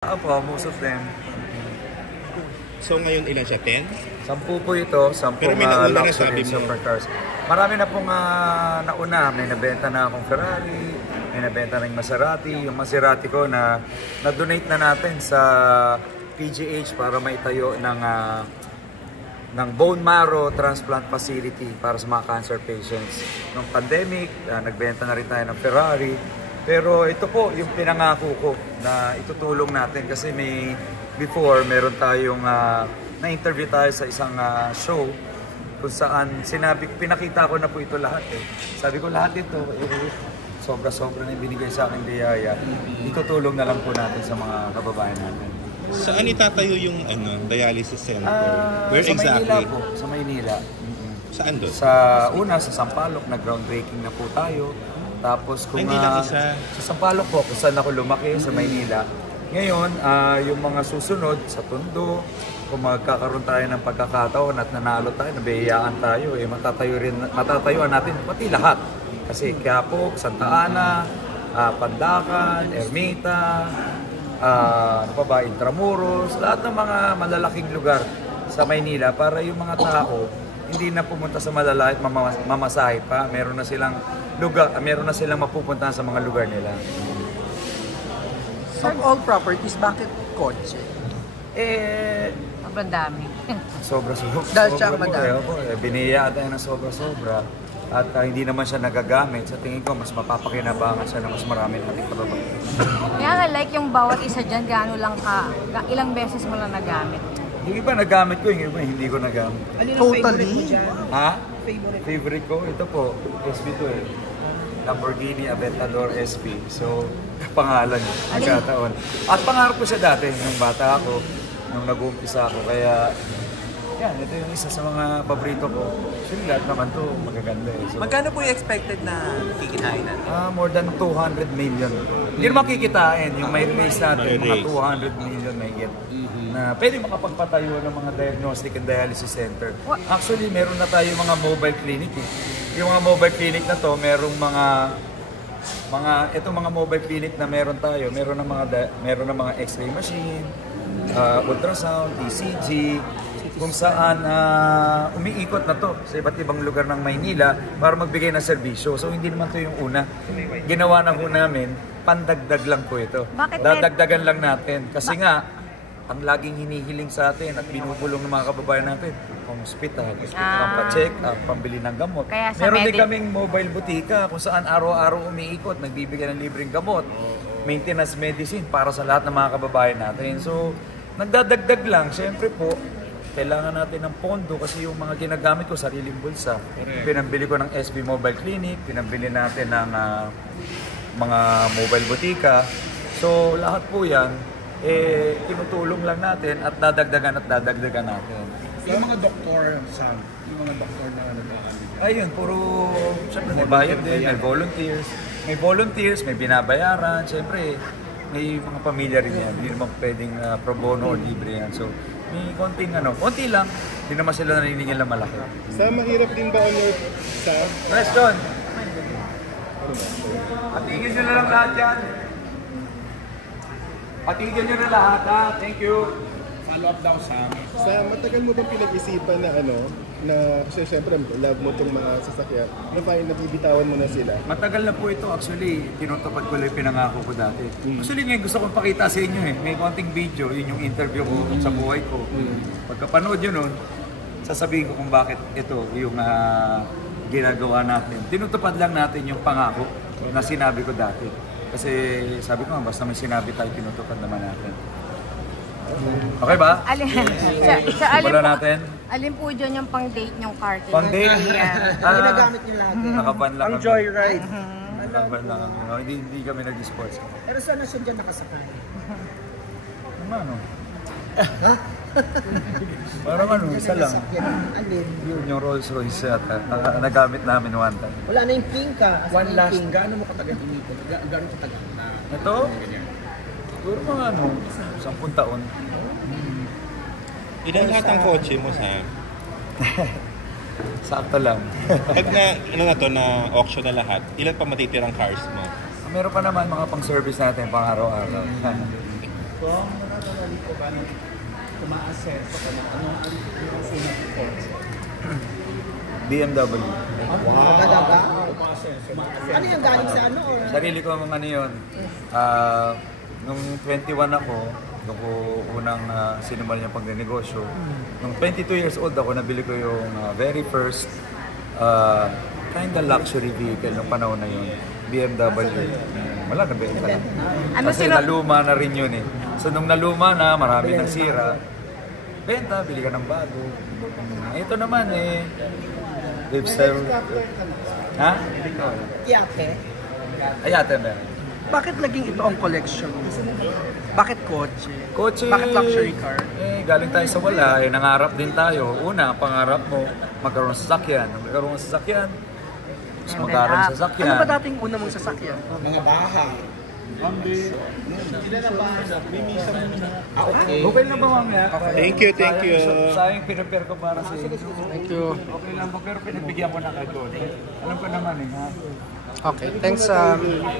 Opo, most of them. So ngayon ilan siya? 10? 10 po ito, 10 Pero may nauna na luxury sabi mo. supercars. Marami na pong nauna. May nabenta na akong Ferrari, may nabenta na yung Maserati. Yung Maserati ko na-donate na natin sa PGH para maitayo ng bone marrow transplant facility para sa mga cancer patients. Nung pandemic, nagbenta na rin tayo ng Ferrari. Pero ito po yung pinangako ko na itutulong natin kasi before meron tayong na-interview tayo sa isang show kung saan pinakita ko na po ito lahat eh. Sabi ko lahat ito sobra-sobra na binigay sa akin biyaya. Itutulong na lang po natin sa mga kababayan natin. Saan itatayo yung dialysis center? Where sa exactly? Maynila po, sa Maynila. Saan doon? Sa Sampaloc, nag-groundbreaking na po tayo. Tapos kung hindi lang isa. sa Sampaloc po, kung saan ako lumaki, sa Maynila. Ngayon, yung mga susunod sa Tondo, kung magkakaroon tayo ng pagkakataon at nanalo tayo, nabihiyaan tayo, matatayuan natin pati lahat. Kasi Quiapo, Santa Ana, Pandacan, Ermita, Intramuros, lahat ng mga malalaking lugar sa Maynila para yung mga tao hindi na pumunta sa malalait mamasahe pa. Meron na silang mapupuntahan sa mga lugar nila. Of all properties, bakit kotse? Sobrang dami. Sobra-sobra. Dahil siya ang madami. Biniya tayo ng sobra-sobra. At hindi naman siya nagagamit. Sa tingin ko, mas mapapakinabangan siya na mas marami nating kababayan. Kaya nga like yung bawat isa dyan, ilang beses mo lang nagamit. Yung iba nagamit ko, yung iba hindi ko nagamit. Totally? Ha? Favorite ko? Ito po, SP to eh. Lamborghini Aventador SP. So, pangalan niya, nagkataon. At pangarap ko siya dati, nung bata ako, nung nag-uumpisa ako. Kaya, yan, ito yung isa sa mga paborito ko. Actually, lahat naman to magaganda eh. So, Magkano po yung expected na kikitain natin? more than 200 million. Hindi naman kikitain. Yung may release natin, mga 200 million may get. Na pwede makapagpatayo ng mga diagnostic and dialysis center. Actually, meron na tayo mga mobile clinic eh. Yung mga mobile clinic na to, merong itong mga mobile clinic na meron tayo, meron ng mga x-ray machine, ultrasound, ECG, kung saan umiikot na to sa iba't ibang lugar ng Maynila para magbigay ng serbisyo. So hindi naman to yung una. Ginawa na po namin, pandagdag lang po ito. Dadagdagan lang natin. Kasi nga, ang laging hinihiling sa atin at binubulong ng mga kababayan natin, pang hospital, pang-check up, pambili ng gamot. Meron din kaming mobile butika kung saan araw-araw umiikot, nagbibigay ng libreng gamot, maintenance medicine para sa lahat ng mga kababayan natin. So, nagdadagdag lang. Siyempre po, kailangan natin ng pondo kasi yung mga ginagamit ko, sariling bulsa. Pinambili ko ng SB Mobile Clinic, pinambili natin ng mga mobile butika. So, lahat po yan, tinutulong lang natin at dadagdagan natin. Yung mga doktor, yung mga doktor na Ayun, puro, siyempre may bayad din, may volunteers. May volunteers, may binabayaran, siyempre may mga pamilya rin yan. Hindi naman pwedeng pro bono o libre yan. So, may konti lang, hindi naman sila naniningil na malaki. Sa mahirap din ba sa... Question! Patigil nyo na lang lahat yan. Patigil nyo na lahat ha. Thank you. Follow-up daw sa matagal mo bang pinag-isipan na na kasi syempre love mo itong mga sasakyan, na bibitawan mo na sila? Matagal na po ito actually, tinutupad ko lang yung pinangako ko dati. Actually ngayon gusto kong pakita sa inyo may konting video, yun yung interview ko sa buhay ko. Pagkapanood yun nun, sasabihin ko kung bakit ito yung ginagawa natin. Tinutupad lang natin yung pangako na sinabi ko dati. Kasi sabi ko basta may sinabi tayo, tinutupad naman natin. Okay ba? Alin po dyan yung pang-date yung car? Pang-date? Ginagamit nyo lagi. Nakaban lang Ang kami. joyride. Nakaban lang kami. Hindi kami nag-sports. Pero saan na siya dyan nakasakay? Ano? Parang isa lang. Alin? Yung Rolls Royce yata. Nagamit namin one time. Wala na yung pinka. One last, gaano mo katagal inipon? Gaano katagal na? Ito? Siguro mga 10 taon. Ilan lahat ang kotse mo sa? Sakto lang. Pag na auction na lahat, ilan pa matitirang cars mo? Meron pa naman mga pang-service natin, pang araw-araw. Kung nakakawali ko ba nung uma-assess ka na anong unang kotse? BMW. Talaga? Ano yung galing sa ano? Or? Sarili ko ang ano yun. Nung 21 ako, nung ko unang sinumal niyang pagnenegosyo. Nung 22 years old ako, nabili ko yung very first kind of luxury vehicle nung panahon na yun. BMW. Wala na benta lang. Kasi naluma na rin yun eh. So nung naluma na, marami nagsira. Benta, bili ka ng bago. Ito naman eh. We've served... Ha? Yate. Ayate meron. Bakit naging ito ang collection mo? Bakit kotse? Kotse, Bakit luxury car? Galing tayo sa wala, nangarap din tayo. Una, pangarap mo, magkaroon ng sasakyan. Magkaroon ng sasakyan, mas magkaroon ng sasakyan. Ano ba dating una mong sasakyan? Mga bahay. Okay lang ba mamaya? Thank you, thank you. Sayang pinapare ko para sa inyo. Thank you. Okay lang ba pero pinagbigyan mo na kayo. Alam ko naman eh ha. Okay, thanks